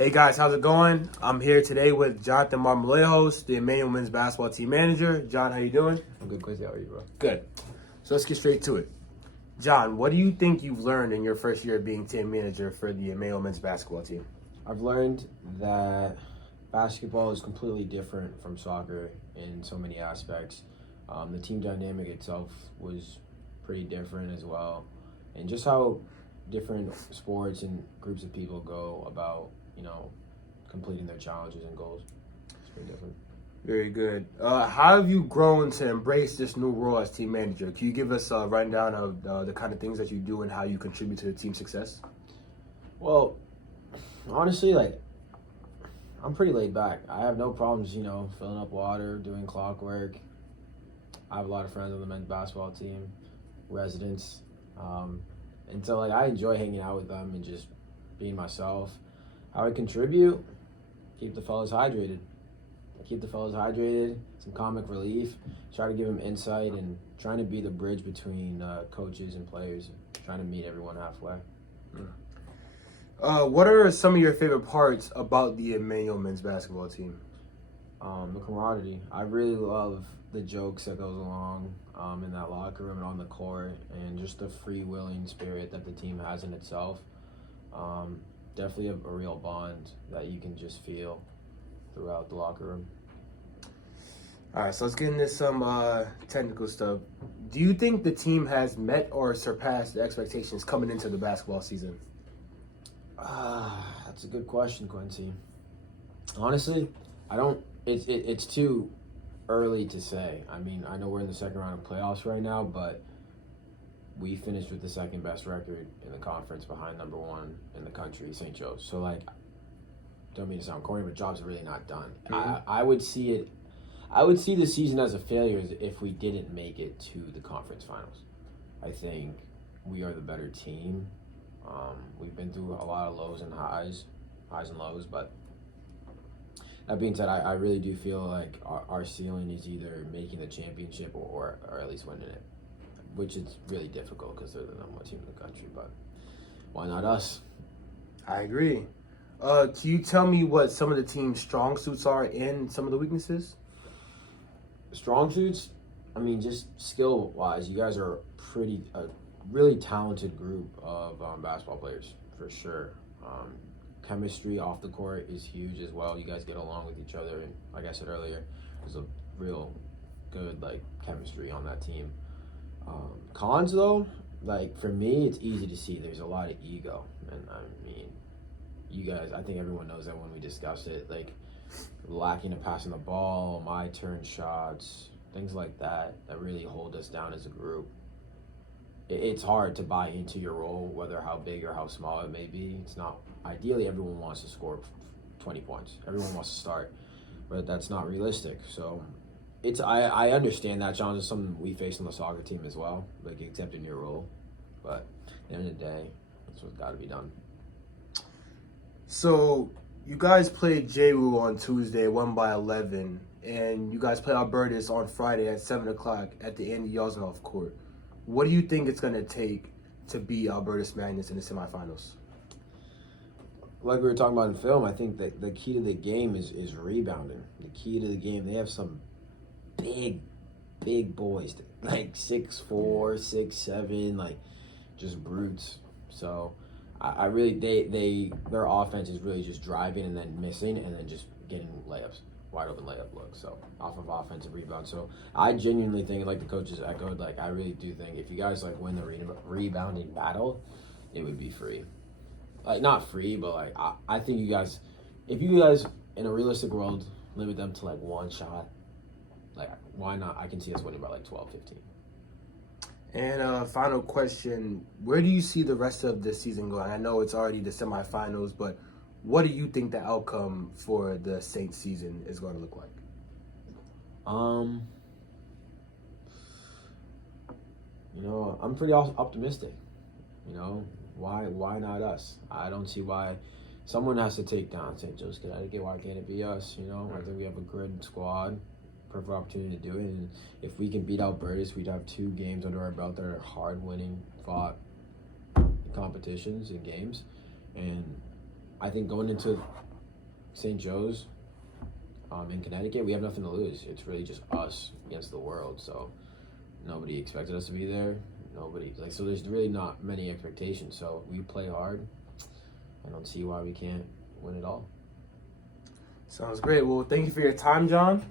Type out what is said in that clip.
Hey guys, how's it going? I'm here today with Jonathan Marmolejos, the Emmanuel men's basketball team manager. John, how you doing? I'm good, Quincy. How are you, bro? Good. So let's get straight to it. John, what do you think you've learned in your first year of being team manager for the Emmanuel men's basketball team? I've learned that basketball is completely different from soccer in so many aspects. The team dynamic itself was pretty different as well. And just how different sports and groups of people go about, completing their challenges and goals. It's pretty different. Very good. How have you grown to embrace this new role as team manager? Can you give us a rundown of the kind of things that you do and how you contribute to the team's success? Well, honestly, I'm pretty laid back. I have no problems, filling up water, doing clockwork. I have a lot of friends on the men's basketball team, residents. And so, I enjoy hanging out with them and just being myself. How I contribute? Keep the fellas hydrated. Some comic relief. Try to give them insight and trying to be the bridge between coaches and players. Trying to meet everyone halfway. What are some of your favorite parts about the Emmanuel men's basketball team? The camaraderie. I really love the jokes that goes along in that locker room and on the court, and just the free-willing spirit that the team has in itself. Definitely a real bond that you can just feel throughout the locker room. All right, so let's get into some technical stuff. Do you think the team has met or surpassed the expectations coming into the basketball season? That's a good question, Quincy. Honestly, I don't. It's too early to say. I mean, I know we're in the second round of playoffs right now, but we finished with the second best record in the conference behind number one in the country, St. Joe's. So, don't mean to sound corny, but jobs are really not done. Mm-hmm. I would see it. I would see the season as a failure if we didn't make it to the conference finals. I think we are the better team. We've been through a lot of lows and highs and lows, but that being said, I really do feel like our ceiling is either making the championship or at least winning it, which is really difficult because they're the number one team in the country, but why not us? I agree. Can you tell me what some of the team's strong suits are and some of the weaknesses? Strong suits, I mean, just skill-wise, you guys are a really talented group of basketball players, for sure. Chemistry off the court is huge as well. You guys get along with each other, and like I said earlier, there's a real good chemistry on that team. Cons though, for me, it's easy to see there's a lot of ego, and I mean, you guys, I think everyone knows that when we discussed it, lacking of passing the ball, my turn shots, things like that really hold us down as a group. It's hard to buy into your role, whether how big or how small it may be. It's not, ideally everyone wants to score 20 points. Everyone wants to start, but that's not realistic. So I understand that challenge is something we face on the soccer team as well, accepting your role. But at the end of the day, that's what's got to be done. So you guys played JWU on Tuesday, won by 11, and you guys play Albertus on Friday at 7 o'clock at the Andy Yosnoff court. What do you think it's going to take to beat Albertus Magnus in the semifinals? Like we were talking about in film, I think that the key to the game is rebounding. The key to the game, they have some big boys, 6'4", 6'7", just brutes. So I really, their offense is really just driving and then missing and then just getting layups. Wide open layup look, so off of offensive rebound. So I genuinely think, the coaches echoed, I really do think if you guys win the rebounding battle, it would be free. Not free, but I think you guys, if you guys in a realistic world limit them to one shot, why not? I can see us winning by 12, 15. And final question, where do you see the rest of the season going? I know it's already the semifinals, but what do you think the outcome for the Saints season is going to look like? I'm pretty optimistic. Why not us? I don't see why someone has to take down St. Joe's Connecticut. Why can't it be us? I think we have a good squad, perfect opportunity to do it. And if we can beat Albertus, we'd have 2 games under our belt that are hard-winning, fought competitions and games. And I think going into St. Joe's in Connecticut, we have nothing to lose. It's really just us against the world. So nobody expected us to be there. So there's really not many expectations. So we play hard. I don't see why we can't win it all. Sounds great. Well, thank you for your time, John.